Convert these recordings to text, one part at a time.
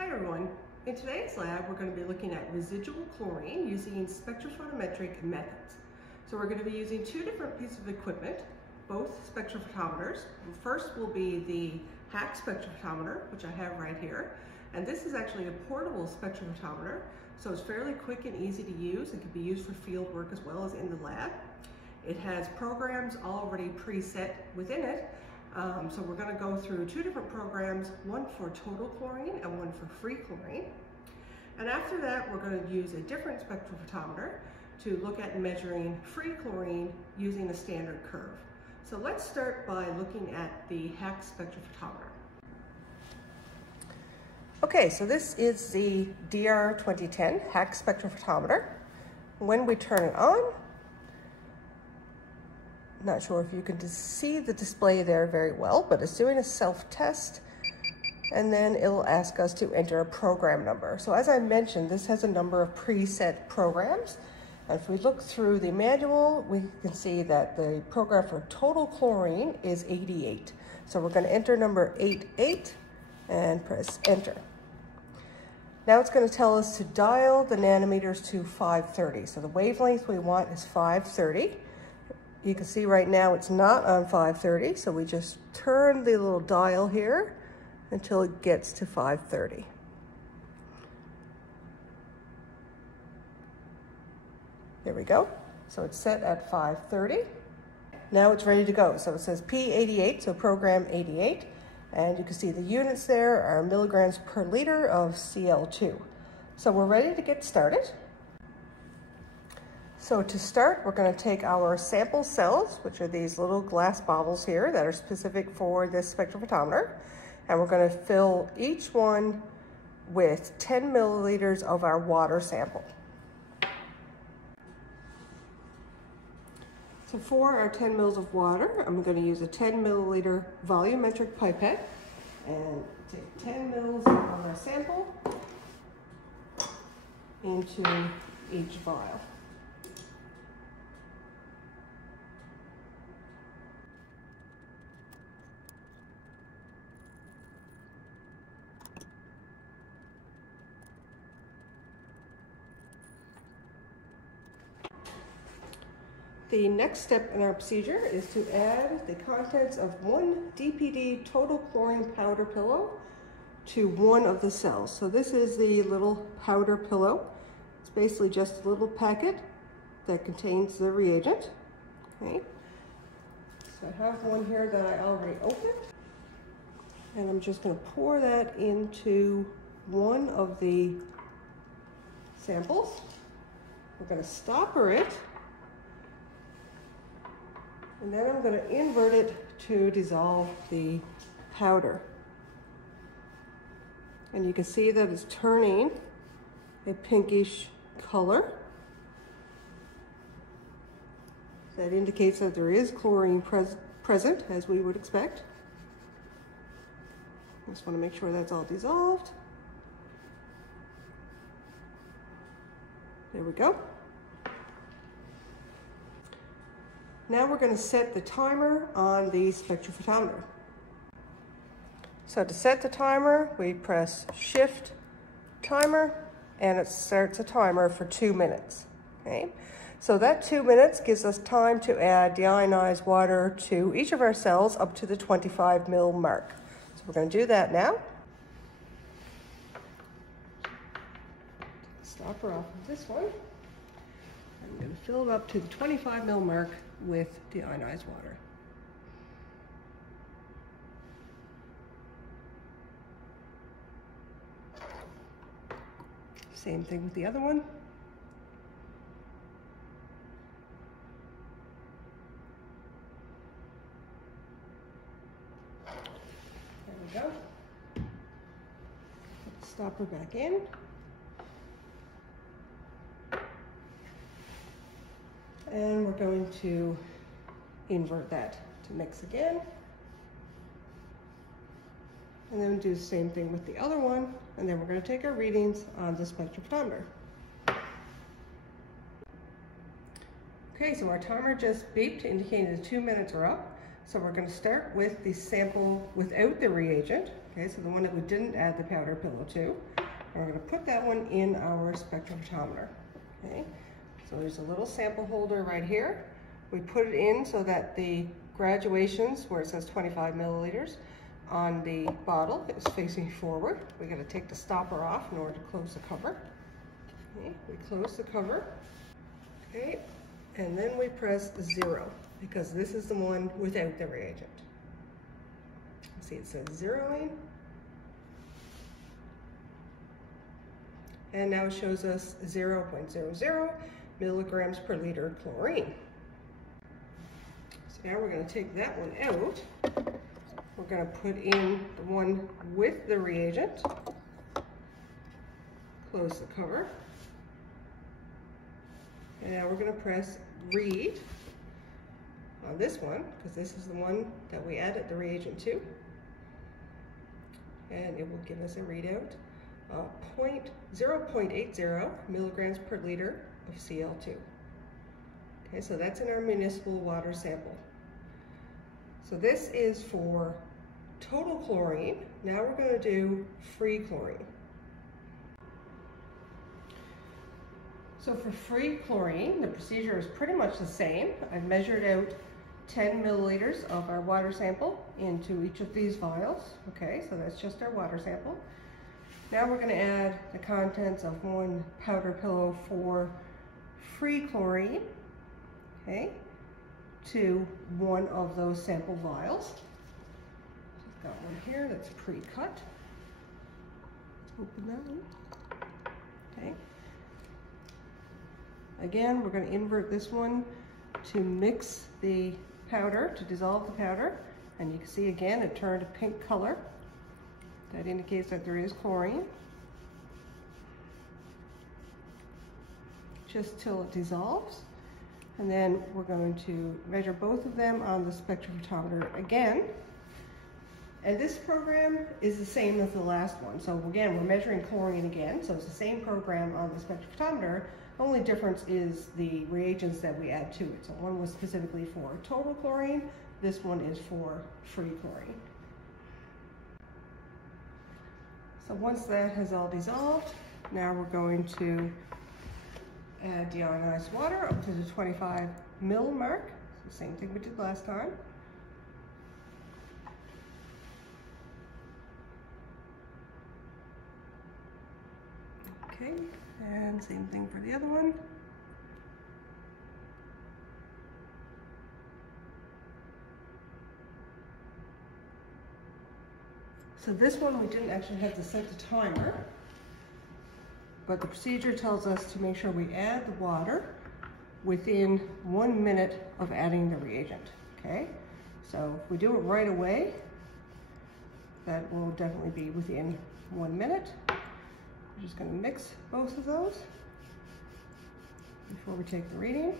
Hi everyone. In today's lab, we're going to be looking at residual chlorine using spectrophotometric methods. So we're going to be using two different pieces of equipment, both spectrophotometers. The first will be the HAC spectrophotometer, which I have right here. And this is actually a portable spectrophotometer, so it's fairly quick and easy to use. It can be used for field work as well as in the lab. It has programs already preset within it. So we're going to go through two different programs, one for total chlorine and one for free chlorine. And after that, we're going to use a different spectrophotometer to look at measuring free chlorine using a standard curve. So let's start by looking at the HAC spectrophotometer. Okay, so this is the DR 2010 HAC spectrophotometer. When we turn it on, not sure if you can see the display there very well, but it's doing a self-test, and then it'll ask us to enter a program number. So as I mentioned, this has a number of preset programs. And if we look through the manual, we can see that the program for total chlorine is 88. So we're going to enter number 88 and press enter. Now it's going to tell us to dial the nanometers to 530. So the wavelength we want is 530. You can see right now it's not on 530, so we just turn the little dial here until it gets to 530. There we go. So it's set at 530. Now it's ready to go. So it says P88, so program 88. And you can see the units there are milligrams per liter of Cl2. So we're ready to get started. So to start, we're going to take our sample cells, which are these little glass bottles here that are specific for this spectrophotometer, and we're going to fill each one with 10 milliliters of our water sample. So for our 10 mils of water, I'm going to use a 10 milliliter volumetric pipette and take 10 mils of our sample into each vial. The next step in our procedure is to add the contents of 1 DPD total chlorine powder pillow to one of the cells. So this is the little powder pillow. It's basically just a little packet that contains the reagent. Okay. So I have one here that I already opened, and I'm just going to pour that into one of the samples. We're going to stopper it. And then I'm going to invert it to dissolve the powder. And you can see that it's turning a pinkish color. That indicates that there is chlorine present, as we would expect. Just want to make sure that's all dissolved. There we go. Now we're going to set the timer on the spectrophotometer. So to set the timer, we press Shift Timer, and it starts a timer for 2 minutes. Okay? So that 2 minutes gives us time to add deionized water to each of our cells up to the 25 mil mark. So we're going to do that now. Stopper off of this one. I'm going to fill it up to the 25 mil mark with deionized water. Same thing with the other one. There we go. Put the stopper back in. And we're going to invert that to mix again. And then do the same thing with the other one. And then we're going to take our readings on the spectrophotometer. Okay, so our timer just beeped, indicating the 2 minutes are up. So we're going to start with the sample without the reagent, okay, so the one that we didn't add the powder pillow to. And we're going to put that one in our spectrophotometer, okay. So there's a little sample holder right here. We put it in so that the graduations, where it says 25 milliliters, on the bottle is facing forward. We got to take the stopper off in order to close the cover. Okay, we close the cover, okay, and then we press 0 because this is the one without the reagent. See, it says zeroing, and now it shows us 0.00 milligrams per liter chlorine. So now we're going to take that one out. We're going to put in the one with the reagent, close the cover, and now we're going to press read on this one because this is the one that we added the reagent to, and it will give us a readout of 0.80 milligrams per liter of Cl2. Okay, so that's in our municipal water sample. So this is for total chlorine. Now we're going to do free chlorine. So for free chlorine, the procedure is pretty much the same. I've measured out 10 milliliters of our water sample into each of these vials. Okay, so that's just our water sample. Now we're going to add the contents of one powder pillow for free chlorine, okay, to one of those sample vials. I've got one here that's pre-cut. Let's open that one. Okay. Again, we're going to invert this one to mix the powder, to dissolve the powder. And you can see again, it turned a pink color. That indicates that there is chlorine. Just till it dissolves. And then we're going to measure both of them on the spectrophotometer again. And this program is the same as the last one. So again, we're measuring chlorine again. So it's the same program on the spectrophotometer. The only difference is the reagents that we add to it. So one was specifically for total chlorine. This one is for free chlorine. So once that has all dissolved, now we're going to add deionized water up to the 25 ml mark. It's the same thing we did last time. Okay, and same thing for the other one. So this one we didn't actually have to set the timer, but the procedure tells us to make sure we add the water within 1 minute of adding the reagent, okay? So if we do it right away, that will definitely be within 1 minute. We're just going to mix both of those before we take the reading.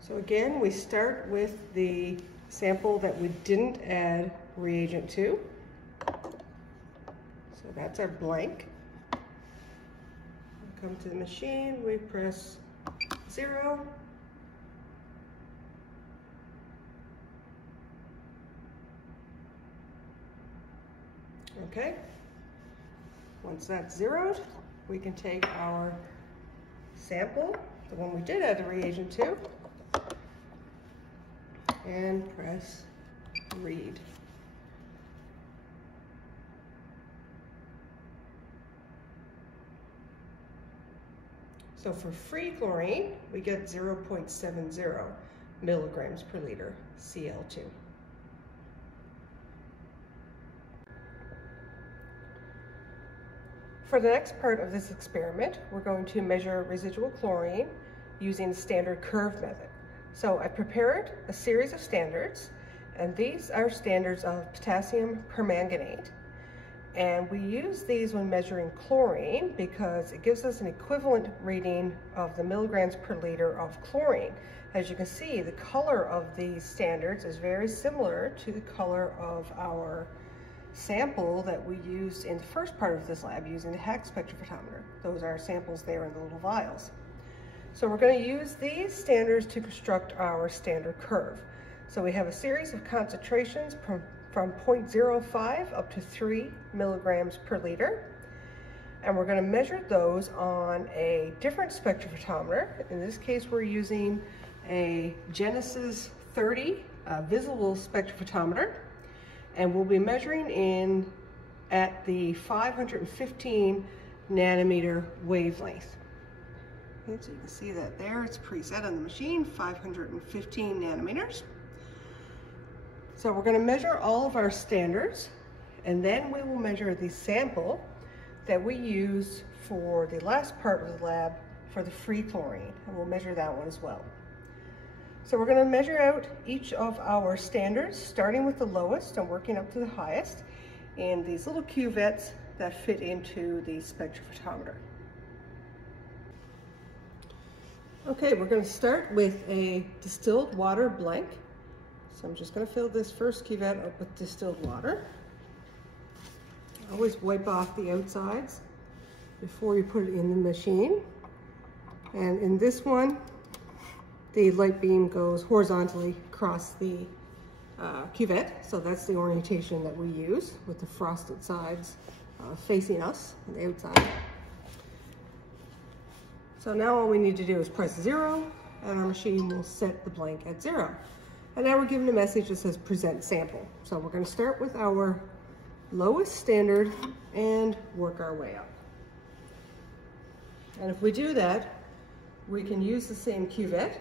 So again, we start with the sample that we didn't add reagent to. So that's our blank. We come to the machine, we press 0. Okay, once that's zeroed, we can take our sample, the one we did add the reagent to, and press read. So for free chlorine, we get 0.70 milligrams per liter Cl2. For the next part of this experiment, we're going to measure residual chlorine using the standard curve method. So I prepared a series of standards, and these are standards of potassium permanganate. And we use these when measuring chlorine because it gives us an equivalent reading of the milligrams per liter of chlorine. As you can see, the color of these standards is very similar to the color of our sample that we used in the first part of this lab using the HAC spectrophotometer. Those are samples there in the little vials. So we're going to use these standards to construct our standard curve. So we have a series of concentrations from 0.05 up to 3 milligrams per liter. And we're going to measure those on a different spectrophotometer. In this case, we're using a Genesis 30 visible spectrophotometer. And we'll be measuring at the 515 nanometer wavelength. Okay, so you can see that there, it's preset on the machine, 515 nanometers. So we're going to measure all of our standards, and then we will measure the sample that we use for the last part of the lab for the free chlorine, and we'll measure that one as well. So we're going to measure out each of our standards, starting with the lowest and working up to the highest, in these little cuvettes that fit into the spectrophotometer. Okay, we're going to start with a distilled water blank. So I'm just going to fill this first cuvette up with distilled water. Always wipe off the outsides before you put it in the machine. And in this one, the light beam goes horizontally across the cuvette. So that's the orientation that we use, with the frosted sides facing us on the outside. So now all we need to do is press 0, and our machine will set the blank at 0. And now we're given a message that says present sample. So we're going to start with our lowest standard and work our way up. And if we do that, we can use the same cuvette,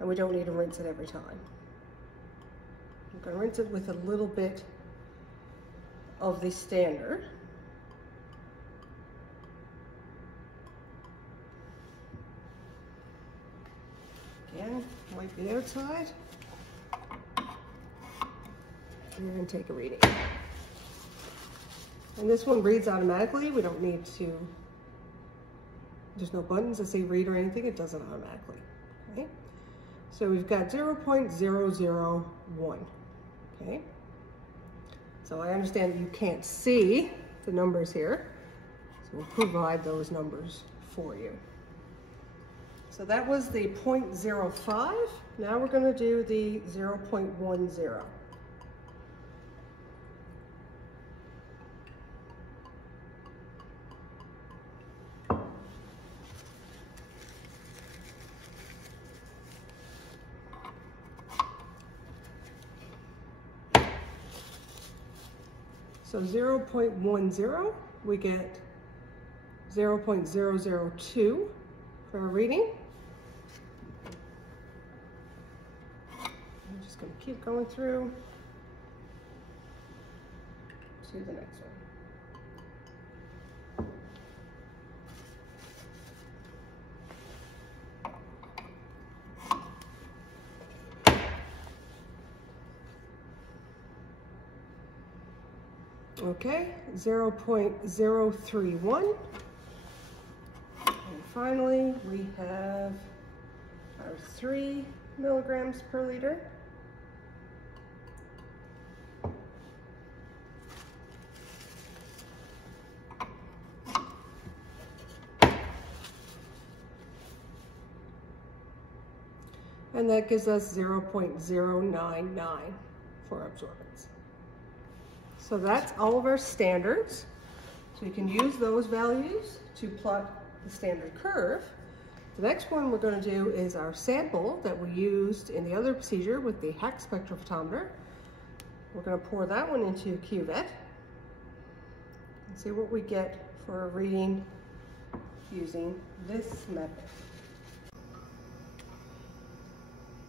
and we don't need to rinse it every time. I'm going to rinse it with a little bit of the standard. Again, wipe the outside, and then take a reading. And this one reads automatically. We don't need to, there's no buttons that say read or anything, it does it automatically. Okay? So we've got 0.001. Okay? So I understand that you can't see the numbers here, so we'll provide those numbers for you. So that was the 0.05. Now we're going to do the 0.10. So 0.10, we get 0.002 for our reading. I'm just going to keep going through to the next one. Okay, 0.031. And finally, we have our 3 milligrams per liter. And that gives us 0.099 for absorbance. So that's all of our standards. So you can use those values to plot the standard curve. The next one we're going to do is our sample that we used in the other procedure with the HAC spectrophotometer. We're going to pour that one into a cuvette and see what we get for a reading using this method.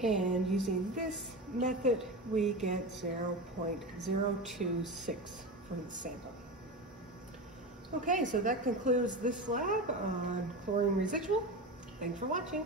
And using this method, we get 0.026 from the sample. Okay, so that concludes this lab on chlorine residual. Thanks for watching.